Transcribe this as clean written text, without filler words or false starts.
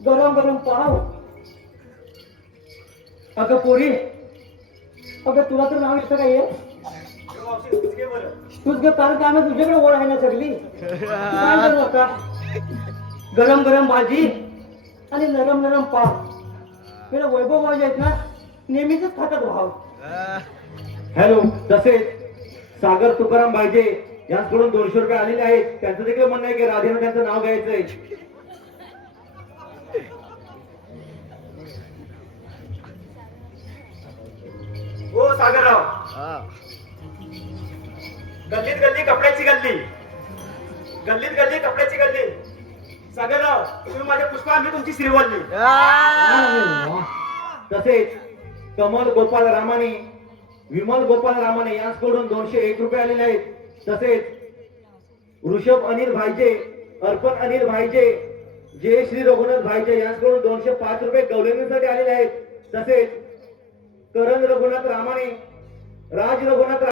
गरम गरम पाव. अगं पोरी, अगं तुला तर नाव येतं काय? तूच ग कारण का तुझ्याकडे ओढ आहे ना सगळी. काय करू आता? गरम गरम भाजी आणि नरम नरम पाव. मेरा वैभव भाजी आहेत ना नेहमीच खातात भाव. हॅलो, तसेच सागर तुकाराम भाईजे यांच्याकडून 200 रुपये आलेले आहेत. त्यांचं देखील म्हणणं आहे की राधेनं त्यांचं नाव घ्यायचंय. हो सागरराव, गल्लीत गल्ली कपड्याची गल्ली, गल्लीत गल्ली कपड्याची गल्ली. सागरराव, तुम्ही माझ्या पुष्पा, मी तुमची श्रीवल्ली. तसेच कमल गोपाल रामाने, विमल गोपाल रामाने यांच्याकडून 201 रुपये आलेले आहेत. तसेच ऋषभ अनिल भाईजे, अर्पण अनिल भाईजे, जयश्री रघुनाथ भाईजे यांच्याकडून 205 रुपये गवलेनीसाठी आलेले आहेत. तसेच करण रघुनाथ रामाने, राज रघुनाथ